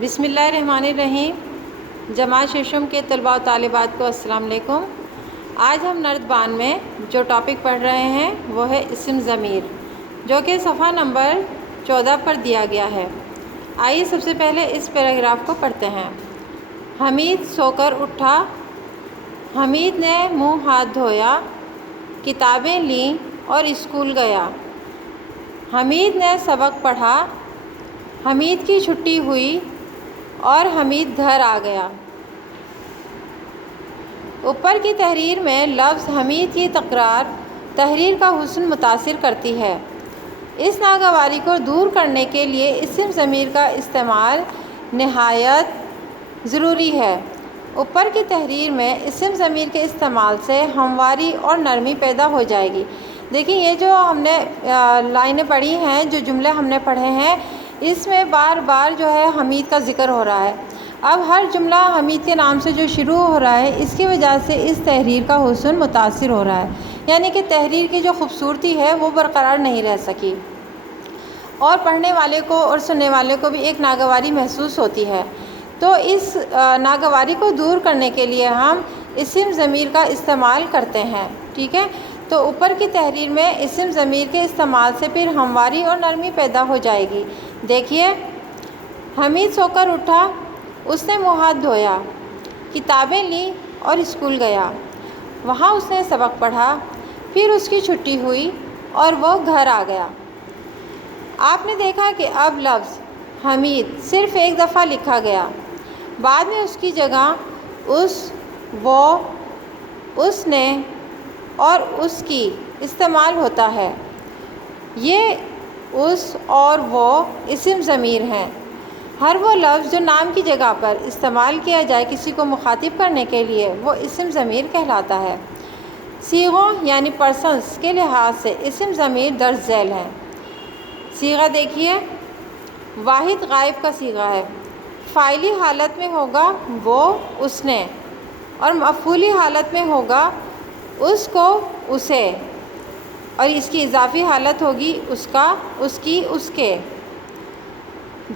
بسم اللہ الرحمن الرحیم۔ جماعت ششم کے طلباء و طالبات کو السلام علیکم۔ آج ہم نردبان میں جو ٹاپک پڑھ رہے ہیں وہ ہے اسم ضمیر، جو کہ صفحہ نمبر 14 پر دیا گیا ہے۔ آئیے سب سے پہلے اس پیراگراف کو پڑھتے ہیں۔ حمید سو کر اٹھا، حمید نے منہ ہاتھ دھویا، کتابیں لیں اور اسکول گیا۔ حمید نے سبق پڑھا، حمید کی چھٹی ہوئی اور حمید گھر آ گیا۔ اوپر کی تحریر میں لفظ حمید کی تکرار تحریر کا حسن متاثر کرتی ہے۔ اس ناگواری کو دور کرنے کے لیے اسم ضمیر کا استعمال نہایت ضروری ہے۔ اوپر کی تحریر میں اسم ضمیر کے استعمال سے ہمواری اور نرمی پیدا ہو جائے گی۔ دیکھیں، یہ جو ہم نے لائنیں پڑھی ہیں، جو جملے ہم نے پڑھے ہیں، اس میں بار بار جو ہے حمید کا ذکر ہو رہا ہے۔ اب ہر جملہ حمید کے نام سے جو شروع ہو رہا ہے، اس کی وجہ سے اس تحریر کا حسن متاثر ہو رہا ہے، یعنی کہ تحریر کی جو خوبصورتی ہے وہ برقرار نہیں رہ سکی، اور پڑھنے والے کو اور سننے والے کو بھی ایک ناگواری محسوس ہوتی ہے۔ تو اس ناگواری کو دور کرنے کے لیے ہم اسم ضمیر کا استعمال کرتے ہیں، ٹھیک ہے؟ تو اوپر کی تحریر میں اسم ضمیر کے استعمال سے پھر ہمواری اور نرمی پیدا ہو جائے گی۔ دیکھیے، حمید سو کر اٹھا، اس نے منہ ہاتھ دھویا، کتابیں لیں اور اسکول گیا۔ وہاں اس نے سبق پڑھا، پھر اس کی چھٹی ہوئی اور وہ گھر آ گیا۔ آپ نے دیکھا کہ اب لفظ حمید صرف ایک دفعہ لکھا گیا، بعد میں اس کی جگہ اس، وہ، اس نے اور اس کی استعمال ہوتا ہے۔ یہ اس اور وہ اسم ضمیر ہیں۔ ہر وہ لفظ جو نام کی جگہ پر استعمال کیا جائے کسی کو مخاطب کرنے کے لیے، وہ اسم ضمیر کہلاتا ہے۔ صیغوں یعنی پرسنس کے لحاظ سے اسم ضمیر درج ذیل ہیں۔ صیغہ دیکھیے، واحد غائب کا صیغہ ہے، فاعلی حالت میں ہوگا وہ، اس نے، اور مفعولی حالت میں ہوگا اس کو، اسے، اور اس کی اضافی حالت ہوگی اس کا، اس کی، اس کے۔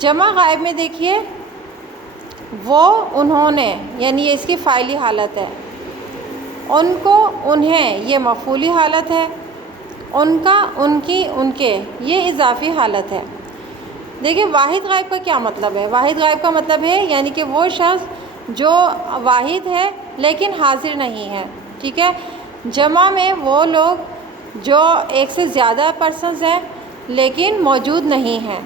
جمع غائب میں دیکھیے، وہ، انہوں نے، یعنی یہ اس کی فاعلی حالت ہے، ان کو، انہیں، یہ مفعولی حالت ہے، ان کا، ان کی، ان کے، یہ اضافی حالت ہے۔ دیکھیں، واحد غائب کا کیا مطلب ہے؟ واحد غائب کا مطلب ہے یعنی کہ وہ شخص جو واحد ہے لیکن حاضر نہیں ہے، ٹھیک ہے؟ جمع میں وہ لوگ جو ایک سے زیادہ پرسنز ہیں لیکن موجود نہیں ہیں،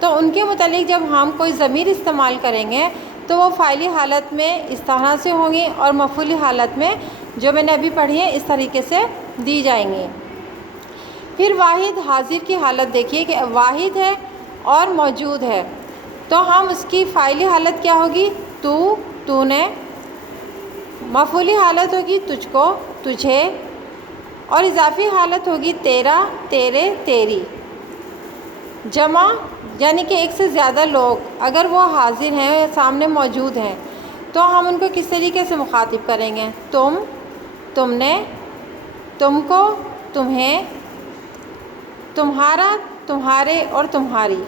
تو ان کے متعلق جب ہم کوئی ضمیر استعمال کریں گے تو وہ فاعلی حالت میں اس طرح سے ہوں گی اور مفعولی حالت میں جو میں نے ابھی پڑھی ہے اس طریقے سے دی جائیں گی۔ پھر واحد حاضر کی حالت دیکھیے کہ واحد ہے اور موجود ہے، تو ہم اس کی فاعلی حالت کیا ہوگی؟ تو، تو نے، مفعولی حالت ہوگی تجھ کو، تجھے، اور اضافی حالت ہوگی تیرا، تیرے، تیری۔ جمع یعنی کہ ایک سے زیادہ لوگ اگر وہ حاضر ہیں یا سامنے موجود ہیں تو ہم ان کو کس طریقے سے مخاطب کریں گے؟ تم، تم نے، تم کو، تمہیں، تمہارا، تمہارے اور تمہاری۔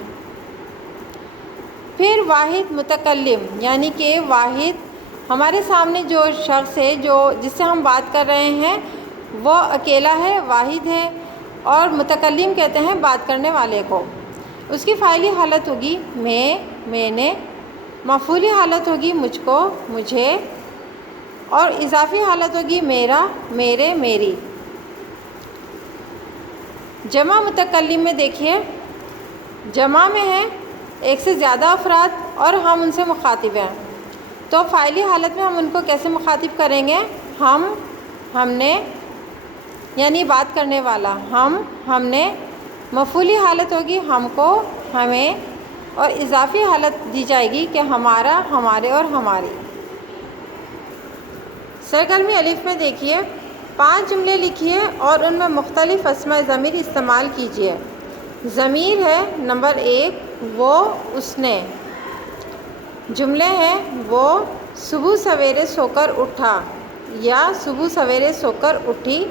پھر واحد متکلم یعنی کہ واحد ہمارے سامنے جو شخص ہے جس سے ہم بات کر رہے ہیں وہ اکیلا ہے، واحد ہے، اور متکلم کہتے ہیں بات کرنے والے کو۔ اس کی فاعلی حالت ہوگی میں نے، مفعولی حالت ہوگی مجھ کو، مجھے، اور اضافی حالت ہوگی میرا، میرے، میری۔ جمع متکلم میں دیکھیے، جمع میں ہے ایک سے زیادہ افراد اور ہم ان سے مخاطب ہیں، تو فاعلی حالت میں ہم ان کو کیسے مخاطب کریں گے؟ ہم نے، یعنی بات کرنے والا، ہم نے، مفعولی حالت ہوگی ہم کو، ہمیں، اور اضافی حالت دی جائے گی کہ ہمارا، ہمارے اور ہماری۔ سرگرمی الف میں دیکھیے، 5 جملے لکھیے اور ان میں مختلف اسماء ضمیر استعمال کیجیے۔ ضمیر ہے نمبر 1 وہ، اس نے۔ جملے ہیں وہ صبح سویرے سو کر اٹھا یا صبح سویرے سو کر اٹھی،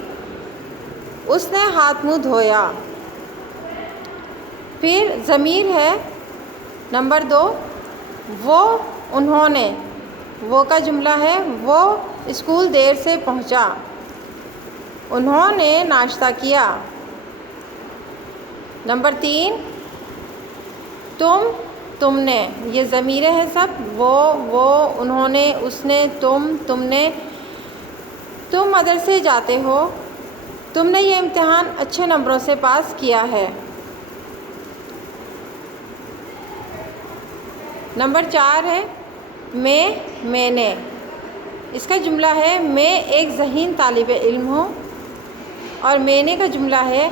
اس نے ہاتھ منہ دھویا۔ پھر ضمیر ہے نمبر 2 وہ انہوں نے، وہ کا جملہ ہے وہ اسکول دیر سے پہنچا، انہوں نے ناشتہ کیا۔ نمبر 3، تم نے، یہ ضمیریں ہیں سب، وہ انہوں نے، اس نے، تم نے۔ تم مدرسے جاتے ہو، تم نے یہ امتحان اچھے نمبروں سے پاس کیا ہے۔ نمبر 4 ہے میں نے، اس کا جملہ ہے میں ایک ذہین طالب علم ہوں، اور میں نے کا جملہ ہے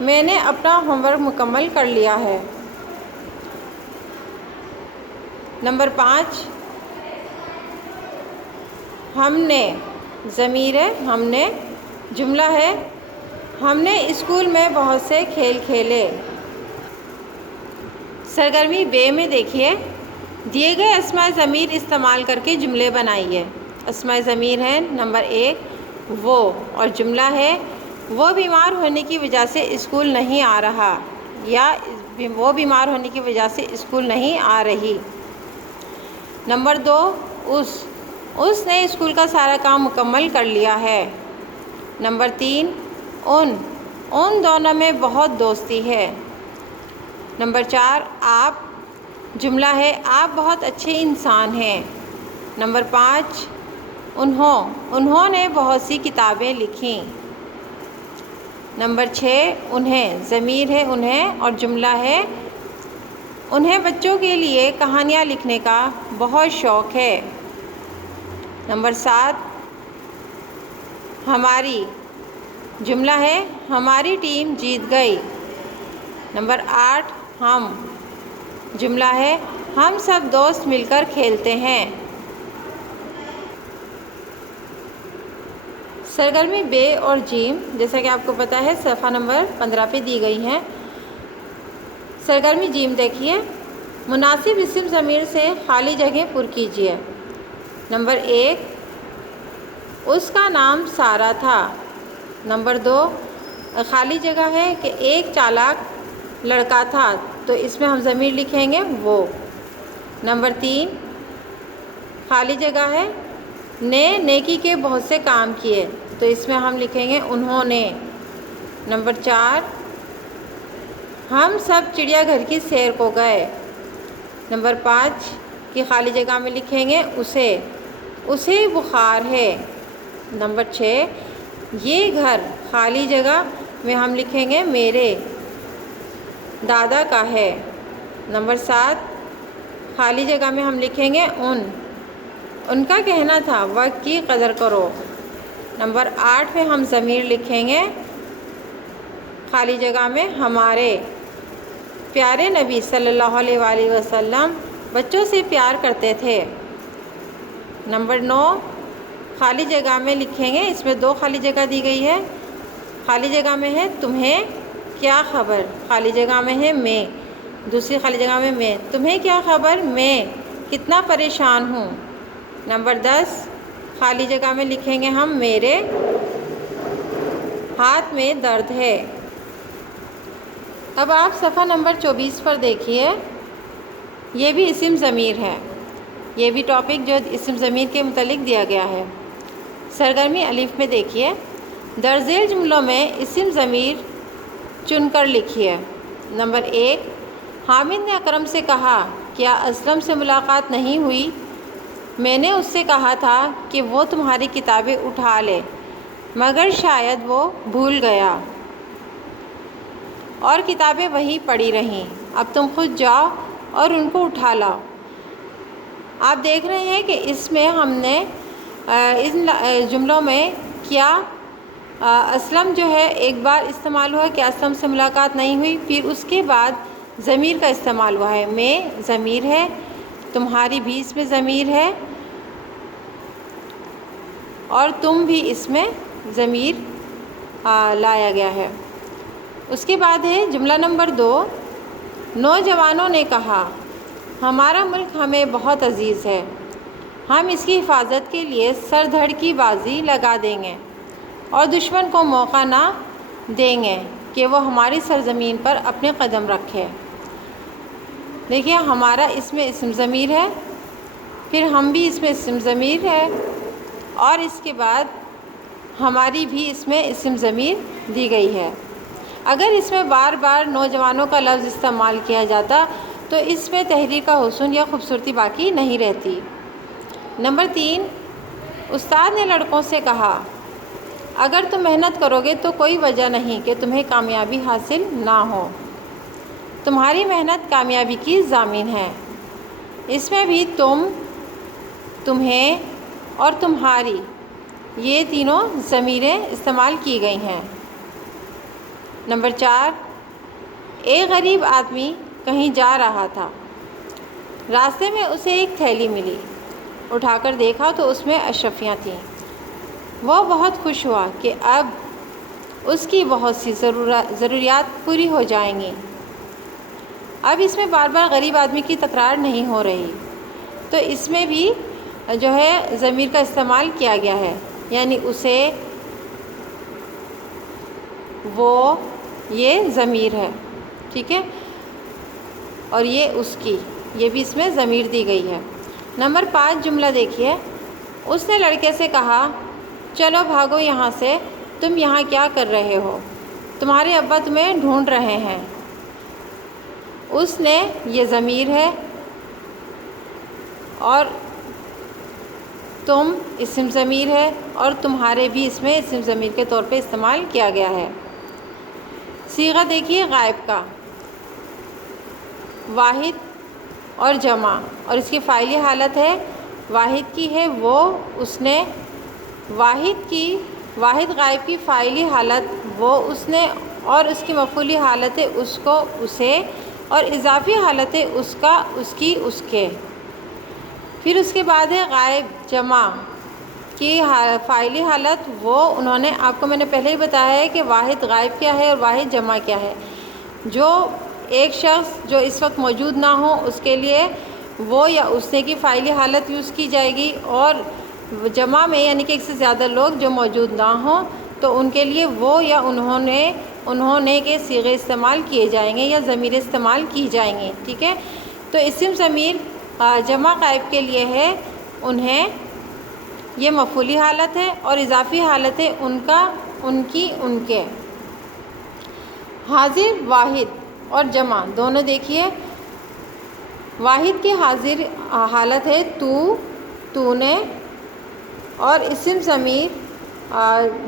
میں نے اپنا ہوم ورک مکمل کر لیا ہے۔ نمبر 5، ہم نے، ضمیر ہے ہم نے، جملہ ہے ہم نے اسکول میں بہت سے کھیل کھیلے۔ سرگرمی بے میں دیکھیے، دیے گئے اسماء ضمیر استعمال کر کے جملے بنائیے۔ اسماء ضمیر ہیں، نمبر 1 وہ، اور جملہ ہے وہ بیمار ہونے کی وجہ سے اسکول نہیں آ رہا، یا وہ بیمار ہونے کی وجہ سے اسکول نہیں آ رہی۔ نمبر 2 اس نے اسکول کا سارا کام مکمل کر لیا ہے۔ نمبر 3 ان دونوں میں بہت دوستی ہے۔ نمبر 4 آپ، جملہ ہے آپ بہت اچھے انسان ہیں۔ نمبر 5 انہوں نے بہت سی کتابیں لکھیں۔ نمبر 6 انہیں، ضمیر ہے انہیں، اور جملہ ہے انہیں بچوں کے لیے کہانیاں لکھنے کا بہت شوق ہے۔ نمبر 7 ہماری، جملہ ہے ہماری ٹیم جیت گئی۔ نمبر 8 ہم، جملہ ہے ہم سب دوست مل کر کھیلتے ہیں۔ سرگرمی بے اور جیم، جیسا کہ آپ کو پتہ ہے صفحہ نمبر 15 پہ دی گئی ہیں۔ سرگرمی جیم دیکھیے، مناسب اسم ضمیر سے خالی جگہ پر کیجیے۔ نمبر 1 اس کا نام سارا تھا۔ نمبر 2 خالی جگہ ہے کہ ایک چالاک لڑکا تھا، تو اس میں ہم ضمیر لکھیں گے وہ۔ نمبر 3 خالی جگہ ہے نے نیکی کے بہت سے کام کیے، تو اس میں ہم لکھیں گے انہوں نے۔ نمبر 4 ہم سب چڑیا گھر کی سیر کو گئے۔ نمبر 5 کی خالی جگہ میں لکھیں گے اسے بخار ہے۔ نمبر 6 یہ گھر، خالی جگہ میں ہم لکھیں گے میرے دادا کا ہے۔ نمبر 7 خالی جگہ میں ہم لکھیں گے ان کا کہنا تھا وقت کی قدر کرو۔ نمبر 8 پہ ہم ضمیر لکھیں گے خالی جگہ میں ہمارے پیارے نبی صلی اللہ علیہ وآلہ وسلم بچوں سے پیار کرتے تھے۔ نمبر 9 خالی جگہ میں لکھیں گے، اس میں 2 خالی جگہ دی گئی ہے۔ خالی جگہ میں ہے تمہیں کیا خبر، خالی جگہ میں ہے میں، دوسری خالی جگہ میں میں، تمہیں کیا خبر میں کتنا پریشان ہوں۔ نمبر 10 خالی جگہ میں لکھیں گے ہم میرے ہاتھ میں درد ہے۔ اب آپ صفحہ نمبر 24 پر دیکھیے، یہ بھی اسم ضمیر ہے، یہ بھی ٹاپک جو اسم ضمیر کے متعلق دیا گیا ہے۔ سرگرمی الف میں دیکھیے، درج ذیل جملوں میں اسم ضمیر چن کر لکھیے۔ نمبر 1 حامد نے اکرم سے کہا کیا اسلم سے ملاقات نہیں ہوئی؟ میں نے اس سے کہا تھا کہ وہ تمہاری کتابیں اٹھا لے، مگر شاید وہ بھول گیا اور کتابیں وہیں پڑی رہیں۔ اب تم خود جاؤ اور ان کو اٹھا لاؤ۔ آپ دیکھ رہے ہیں کہ اس میں ہم نے ان جملوں میں کیا اسلم جو ہے ایک بار استعمال ہوا کہ اسلم سے ملاقات نہیں ہوئی، پھر اس کے بعد ضمیر کا استعمال ہوا ہے، میں ضمیر ہے، تمہاری بھی اس میں ضمیر ہے، اور تم بھی اس میں ضمیر لایا گیا ہے۔ اس کے بعد ہے جملہ نمبر 2 نوجوانوں نے کہا ہمارا ملک ہمیں بہت عزیز ہے، ہم اس کی حفاظت کے لیے سر دھڑ کی بازی لگا دیں گے اور دشمن کو موقع نہ دیں گے کہ وہ ہماری سرزمین پر اپنے قدم رکھے۔ دیکھیے ہمارا اس میں اسم ضمیر ہے، پھر ہم بھی اس میں اسم ضمیر ہے، اور اس کے بعد ہماری بھی اس میں اسم ضمیر دی گئی ہے۔ اگر اس میں بار بار نوجوانوں کا لفظ استعمال کیا جاتا تو اس میں تحریر کا حسن یا خوبصورتی باقی نہیں رہتی۔ نمبر 3، استاد نے لڑکوں سے کہا، اگر تم محنت کرو گے تو کوئی وجہ نہیں کہ تمہیں کامیابی حاصل نہ ہو، تمہاری محنت کامیابی کی ضامن ہے۔ اس میں بھی تم، تمہیں اور تمہاری یہ تینوں ضمیریں استعمال کی گئی ہیں۔ نمبر 4، ایک غریب آدمی کہیں جا رہا تھا، راستے میں اسے ایک تھیلی ملی، اٹھا کر دیکھا تو اس میں اشرفیاں تھیں۔ وہ بہت خوش ہوا کہ اب اس کی بہت سی ضروریات پوری ہو جائیں گی۔ اب اس میں بار بار غریب آدمی کی تکرار نہیں ہو رہی، تو اس میں بھی جو ہے ضمیر کا استعمال کیا گیا ہے، یعنی اسے، وہ، یہ ضمیر ہے، ٹھیک ہے، اور یہ اس کی، یہ بھی اس میں ضمیر دی گئی ہے۔ نمبر 5 جملہ دیکھیے، اس نے لڑکے سے کہا، چلو بھاگو یہاں سے، تم یہاں کیا کر رہے ہو؟ تمہارے ابا تمہیں ڈھونڈ رہے ہیں۔ اس نے، یہ ضمیر ہے، اور تم اسم ضمیر ہے، اور تمہارے بھی اس میں اسم ضمیر کے طور پہ استعمال کیا گیا ہے۔ صیغہ دیکھیے غائب کا، واحد اور جمع، اور اس کی فاعلی حالت ہے واحد کی ہے وہ، اس نے، واحد غائب کی فاعلی حالت وہ، اس نے، اور اس کی مفعولی حالت ہے اس کو، اسے، اور اضافی حالت ہے اس کا، اس کی، اس کے۔ پھر اس کے بعد ہے غائب جمع کی فاعلی حالت وہ، انہوں نے، آپ کو میں نے پہلے ہی بتایا ہے کہ واحد غائب کیا ہے اور واحد جمع کیا ہے۔ جو ایک شخص جو اس وقت موجود نہ ہو اس کے لیے وہ یا اس نے کی فاعلی حالت یوز کی جائے گی، اور جمع میں یعنی کہ ایک سے زیادہ لوگ جو موجود نہ ہوں تو ان کے لیے وہ یا انہوں نے کے صیغے استعمال کیے جائیں گے یا ضمیر استعمال کی جائیں گے، ٹھیک ہے۔ تو اسم ضمیر جمع غائب کے لیے ہے انہیں، یہ مفعولی حالت ہے، اور اضافی حالت ہے ان کا، ان کی، ان کے۔ حاضر واحد اور جمع دونوں دیکھیے، واحد کی حاضر حالت ہے تو نے، اور اسم ضمیر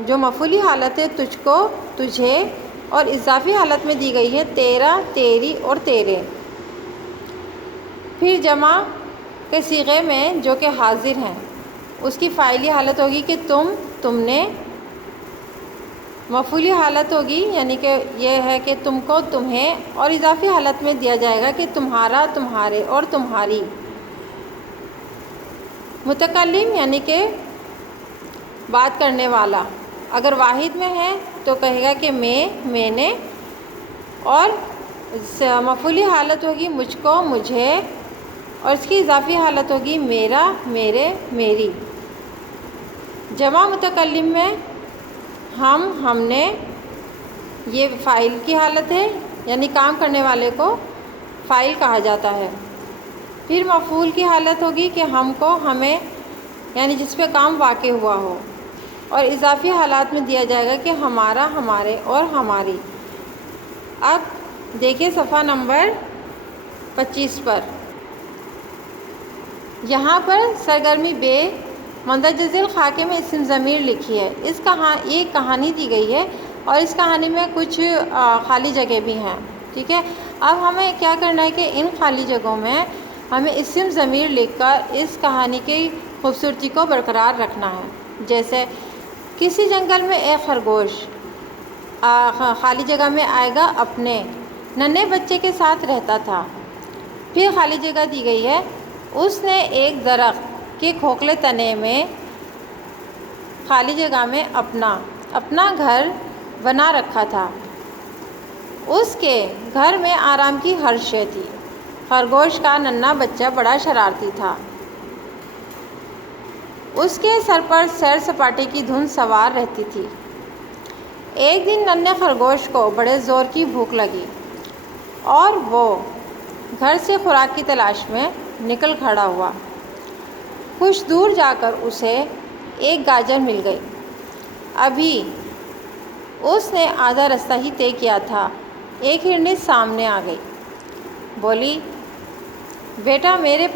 جو مفعولی حالت ہے تجھ کو، تجھے، اور اضافی حالت میں دی گئی ہے تیرا، تیری اور تیرے۔ پھر جمع کے صیغے میں جو کہ حاضر ہیں اس کی فاعلی حالت ہوگی کہ تم، تم نے، مفعولی حالت ہوگی یعنی کہ یہ ہے کہ تم کو، تمہیں، اور اضافی حالت میں دیا جائے گا کہ تمہارا، تمہارے اور تمہاری۔ متکلم یعنی کہ بات کرنے والا اگر واحد میں ہے تو کہے گا کہ میں نے، اور مفعولی حالت ہوگی مجھ کو، مجھے، اور اس کی اضافی حالت ہوگی میرا، میرے، میری۔ جمع متکلم میں ہم نے، یہ فاعل کی حالت ہے یعنی کام کرنے والے کو فاعل کہا جاتا ہے۔ پھر مفعول کی حالت ہوگی کہ ہم کو، ہمیں، یعنی جس پہ کام واقع ہوا ہو، اور اضافی حالات میں دیا جائے گا کہ ہمارا، ہمارے اور ہماری۔ اب دیکھیے صفحہ نمبر 25 پر، یہاں پر سرگرمی بے مندرجہ خاکے میں اسم ضمیر لکھی ہے۔ یہ کہانی دی گئی ہے اور اس کہانی میں کچھ خالی جگہ بھی ہیں، ٹھیک ہے۔ اب ہمیں کیا کرنا ہے کہ ان خالی جگہوں میں ہمیں اسم ضمیر لکھ کر اس کہانی کی خوبصورتی کو برقرار رکھنا ہے۔ جیسے کسی جنگل میں ایک خرگوش خالی جگہ میں آئے گا اپنے ننھے بچے کے ساتھ رہتا تھا۔ پھر خالی جگہ دی گئی ہے، اس نے ایک درخت کے کھوکھلے تنے میں خالی جگہ میں اپنا گھر بنا رکھا تھا۔ اس کے گھر میں آرام کی ہر شے تھی۔ خرگوش کا ننھا بچہ بڑا شرارتی تھا۔ اس کے سر پر سیر سپاٹے کی دھن سوار رہتی تھی۔ ایک دن ننھے خرگوش کو بڑے زور کی بھوک لگی اور وہ گھر سے خوراک کی تلاش میں نکل کھڑا ہوا۔ کچھ دور جا کر اسے ایک گاجر مل گئی۔ ابھی اس نے آدھا راستہ ہی طے کیا تھا، ایک ہرنی سامنے آ گئی۔ بولی، بیٹا میرے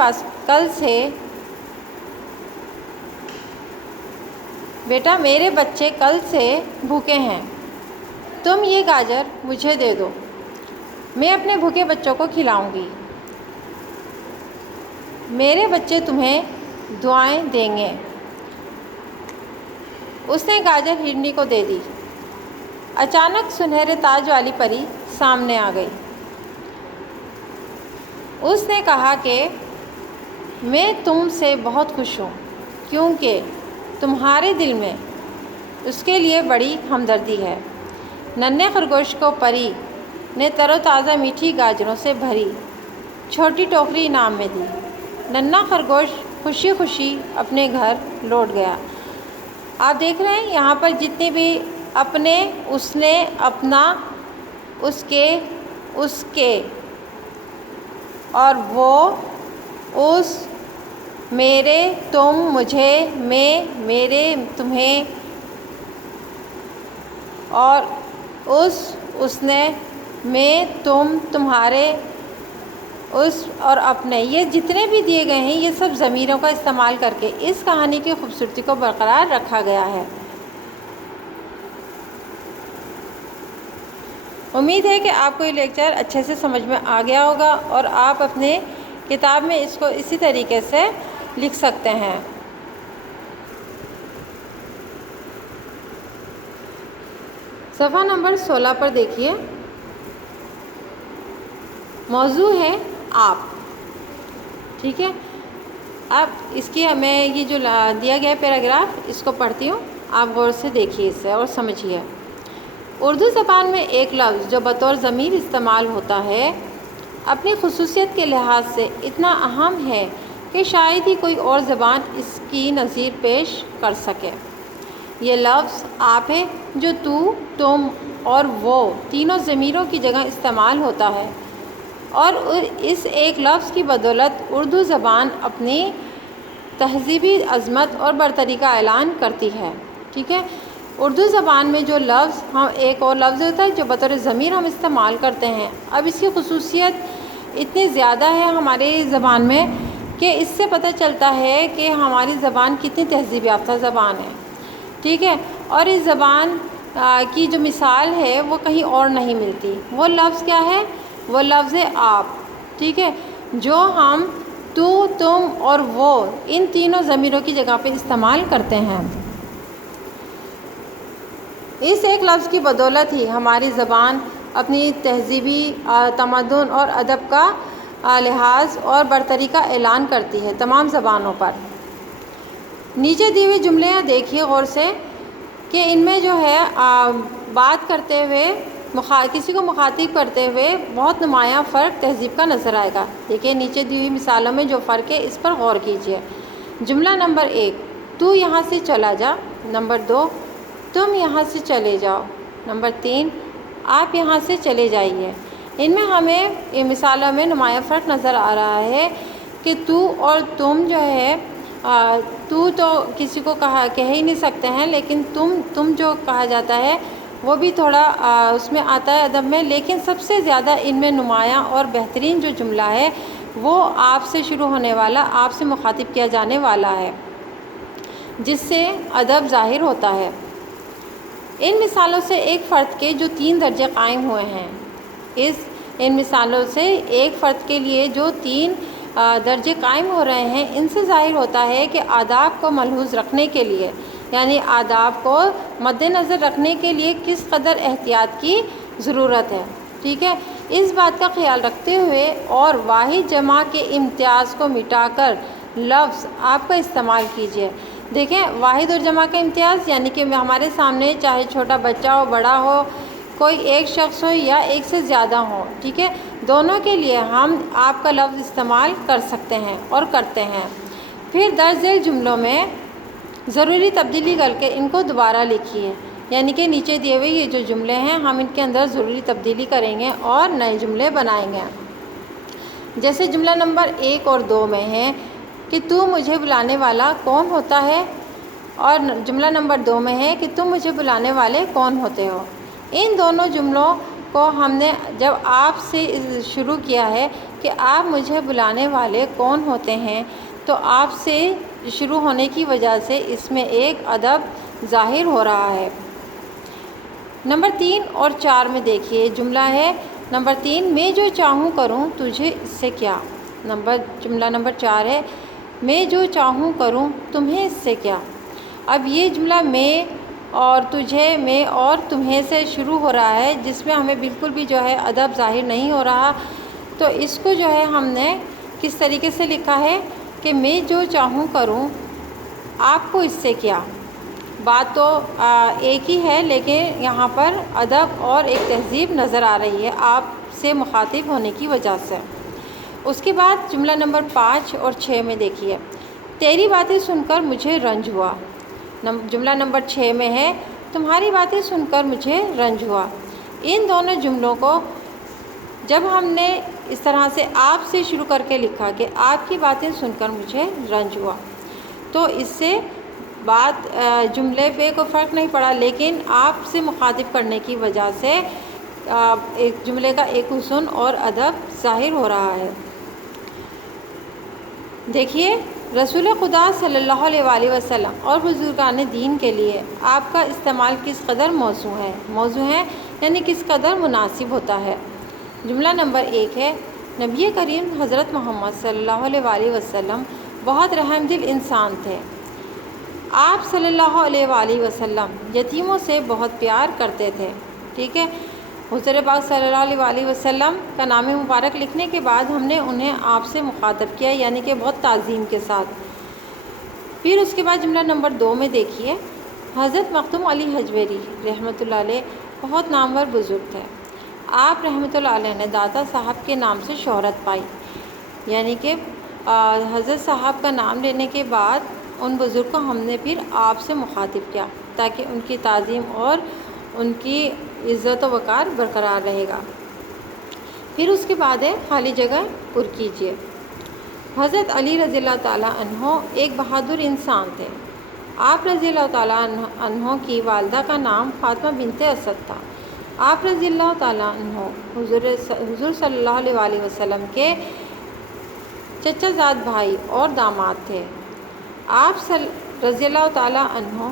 بچے کل سے بھوکے ہیں، تم یہ گاجر مجھے دے دو، میں اپنے بھوکے بچوں کو کھلاؤں گی، میرے بچے تمہیں دعائیں دیں گے۔ اس نے گاجر ہرنی کو دے دی۔ اچانک سنہرے تاج والی پری سامنے آ گئی۔ اس نے کہا کہ میں تم سے بہت خوش ہوں، کیونکہ تمہارے دل میں اس کے لیے بڑی ہمدردی ہے۔ ننھے خرگوش کو پری نے تر و تازہ میٹھی گاجروں سے بھری چھوٹی ٹوکری انعام میں دی۔ ننھا خرگوش خوشی خوشی اپنے گھر لوٹ گیا۔ آپ دیکھ رہے ہیں یہاں پر جتنے بھی اپنے، اس نے، اپنا، اس کے اور وہ، اس، میرے، تم، مجھے، میں، میرے، تمہیں، اور اس نے، میں، تم، تمہارے، اس اور اپنے، یہ جتنے بھی دیے گئے ہیں یہ سب ضمیروں کا استعمال کر کے اس کہانی کی خوبصورتی کو برقرار رکھا گیا ہے۔ امید ہے کہ آپ کو یہ لیکچر اچھے سے سمجھ میں آ گیا ہوگا اور آپ اپنے کتاب میں اس کو اسی طریقے سے لکھ سکتے ہیں۔ صفحہ نمبر 16 پر دیکھیے، موضوع ہے آپ، ٹھیک ہے۔ اب اس کی میں یہ جو دیا گیا پیراگراف اس کو پڑھتی ہوں، آپ غور سے دیکھیے اسے اور سمجھیے۔ اردو زبان میں ایک لفظ جو بطور ضمیر استعمال ہوتا ہے اپنی خصوصیت کے لحاظ سے اتنا اہم ہے کہ شاید ہی کوئی اور زبان اس کی نظیر پیش کر سکے۔ یہ لفظ آپ ہے جو تو، تم اور وہ تینوں ضمیروں کی جگہ استعمال ہوتا ہے، اور اس ایک لفظ کی بدولت اردو زبان اپنی تہذیبی عظمت اور برتری کا اعلان کرتی ہے، ٹھیک ہے۔ اردو زبان میں جو لفظ ایک اور لفظ ہوتا ہے جو بطور ضمیر ہم استعمال کرتے ہیں، اب اس کی خصوصیت اتنی زیادہ ہے ہماری زبان میں کہ اس سے پتہ چلتا ہے کہ ہماری زبان کتنی تہذیب یافتہ زبان ہے، ٹھیک ہے۔ اور اس زبان کی جو مثال ہے وہ کہیں اور نہیں ملتی۔ وہ لفظ کیا ہے؟ وہ لفظ ہے آپ، ٹھیک ہے، جو ہم تو، تم اور وہ ان تینوں ضمیروں کی جگہ پہ استعمال کرتے ہیں۔ اس ایک لفظ کی بدولت ہی ہماری زبان اپنی تہذیبی، تمدن اور ادب کا لحاظ اور برتری کا اعلان کرتی ہے تمام زبانوں پر۔ نیچے دیے ہوئے جملے دیکھیے غور سے کہ ان میں جو ہے بات کرتے ہوئے کسی کو مخاطب کرتے ہوئے بہت نمایاں فرق تہذیب کا نظر آئے گا۔ دیکھیے نیچے دی ہوئی مثالوں میں جو فرق ہے اس پر غور کیجیے۔ جملہ نمبر 1، تو یہاں سے چلا جا۔ نمبر 2، تم یہاں سے چلے جاؤ۔ نمبر 3، آپ یہاں سے چلے جائیے۔ ان میں ہمیں یہ مثالوں میں نمایاں فرق نظر آ رہا ہے کہ تو اور تم جو ہے، تو کسی کو کہہ ہی نہیں سکتے ہیں، لیکن تم جو کہا جاتا ہے وہ بھی تھوڑا اس میں آتا ہے ادب میں، لیکن سب سے زیادہ ان میں نمایاں اور بہترین جو جملہ ہے وہ آپ سے شروع ہونے والا، آپ سے مخاطب کیا جانے والا ہے، جس سے ادب ظاہر ہوتا ہے۔ ان مثالوں سے ایک فرد کے جو 3 درجے قائم ہوئے ہیں، ان مثالوں سے ایک فرد کے لیے جو 3 درجے قائم ہو رہے ہیں، ان سے ظاہر ہوتا ہے کہ آداب کو ملحوظ رکھنے کے لیے، یعنی آداب کو مد نظر رکھنے کے لیے کس قدر احتیاط کی ضرورت ہے، ٹھیک ہے۔ اس بات کا خیال رکھتے ہوئے اور واحد جمع کے امتیاز کو مٹا کر لفظ آپ کا استعمال کیجیے۔ دیکھیں واحد اور جمع کا امتیاز یعنی کہ ہمارے سامنے چاہے چھوٹا بچہ ہو، بڑا ہو، کوئی ایک شخص ہو یا ایک سے زیادہ ہو، ٹھیک ہے، دونوں کے لیے ہم آپ کا لفظ استعمال کر سکتے ہیں اور کرتے ہیں۔ پھر درج ذیل جملوں میں ضروری تبدیلی کر کے ان کو دوبارہ لکھیے، یعنی کہ نیچے دیے ہوئے یہ جو جملے ہیں ہم ان کے اندر ضروری تبدیلی کریں گے اور نئے جملے بنائیں گے۔ جیسے جملہ نمبر 1 اور 2 میں ہے کہ تو مجھے بلانے والا کون ہوتا ہے، اور جملہ نمبر 2 میں ہے کہ تم مجھے بلانے والے کون ہوتے ہو۔ ان دونوں جملوں کو ہم نے جب آپ سے شروع کیا ہے کہ آپ مجھے بلانے والے کون ہوتے ہیں، تو آپ سے شروع ہونے کی وجہ سے اس میں ایک ادب ظاہر ہو رہا ہے۔ نمبر 3 اور 4 میں دیکھیے، جملہ ہے نمبر 3 میں جو چاہوں کروں تجھے اس سے کیا۔ جملہ نمبر 4 ہے میں جو چاہوں کروں تمہیں اس سے کیا۔ اب یہ جملہ میں اور تجھے، میں اور تمہیں سے شروع ہو رہا ہے، جس میں ہمیں بالکل بھی جو ہے ادب ظاہر نہیں ہو رہا، تو اس کو جو ہے ہم نے کس طریقے سے لکھا ہے کہ میں جو چاہوں کروں آپ کو اس سے کیا۔ بات تو ایک ہی ہے، لیکن یہاں پر ادب اور ایک تہذیب نظر آ رہی ہے آپ سے مخاطب ہونے کی وجہ سے۔ اس کے بعد جملہ نمبر 5 اور 6 میں دیکھیے، تیری باتیں سن کر مجھے رنج ہوا۔ جملہ نمبر 6 میں ہے تمہاری باتیں سن کر مجھے رنج ہوا۔ ان دونوں جملوں کو جب ہم نے اس طرح سے آپ سے شروع کر کے لکھا کہ آپ کی باتیں سن کر مجھے رنج ہوا، تو اس سے بات جملے پہ کوئی فرق نہیں پڑا، لیکن آپ سے مخاطب کرنے کی وجہ سے ایک جملے کا ایک حسن اور ادب ظاہر ہو رہا ہے۔ دیکھیے، رسول خدا صلی اللہ علیہ وآلہ وسلم اور بزرگان دین کے لیے آپ کا استعمال کس قدر موزوں ہے یعنی کس قدر مناسب ہوتا ہے۔ جملہ نمبر 1 ہے نبی کریم حضرت محمد صلی اللہ علیہ وآلہ وسلم بہت رحم دل انسان تھے۔ آپ صلی اللہ علیہ وآلہ وسلم یتیموں سے بہت پیار کرتے تھے۔ ٹھیک ہے، حضور پاک صلی اللہ علیہ وآلہ وسلم کا نام مبارک لکھنے کے بعد ہم نے انہیں آپ سے مخاطب کیا، یعنی کہ بہت تعظیم کے ساتھ۔ پھر اس کے بعد جملہ نمبر 2 میں دیکھیے، حضرت مختوم علی حجویری رحمۃ اللہ علیہ بہت نامور بزرگ تھے۔ آپ رحمۃ اللہ علیہ نے داتا صاحب کے نام سے شہرت پائی، یعنی کہ حضرت صاحب کا نام لینے کے بعد ان بزرگ کو ہم نے پھر آپ سے مخاطب کیا، تاکہ ان کی تعظیم اور ان کی عزت و وقار برقرار رہے گا۔ پھر اس کے بعد ہے خالی جگہ پر کیجیے۔ حضرت علی رضی اللہ تعالیٰ عنہ ایک بہادر انسان تھے۔ آپ رضی اللہ تعالیٰ عنہ کی والدہ کا نام فاطمہ بنت اسد تھا۔ آپ رضی اللہ تعالیٰ عنہ حضور صلی اللہ علیہ وآلہ وسلم کے چچا زاد بھائی اور داماد تھے۔ آپ رضی اللہ تعالیٰ عنہ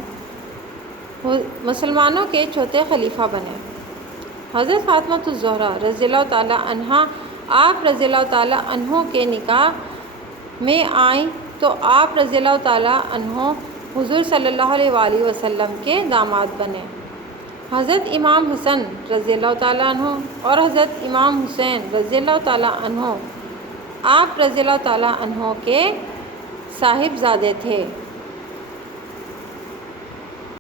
مسلمانوں کے چوتھے خلیفہ بنے۔ حضرت فاطمہ الزہرا رضی اللہ تعالیٰ عنہ آپ رضی اللہ تعالیٰ عنہ کے نکاح میں آئیں تو آپ رضی اللہ تعالیٰ عنہ حضور صلی اللہ علیہ وآلہ وسلم کے داماد بنے۔ حضرت امام حسن رضی اللہ تعالیٰ عنہ اور حضرت امام حسین رضی اللہ تعالیٰ عنہ آپ رضی اللہ تعالیٰ عنہ کے صاحبزادے تھے۔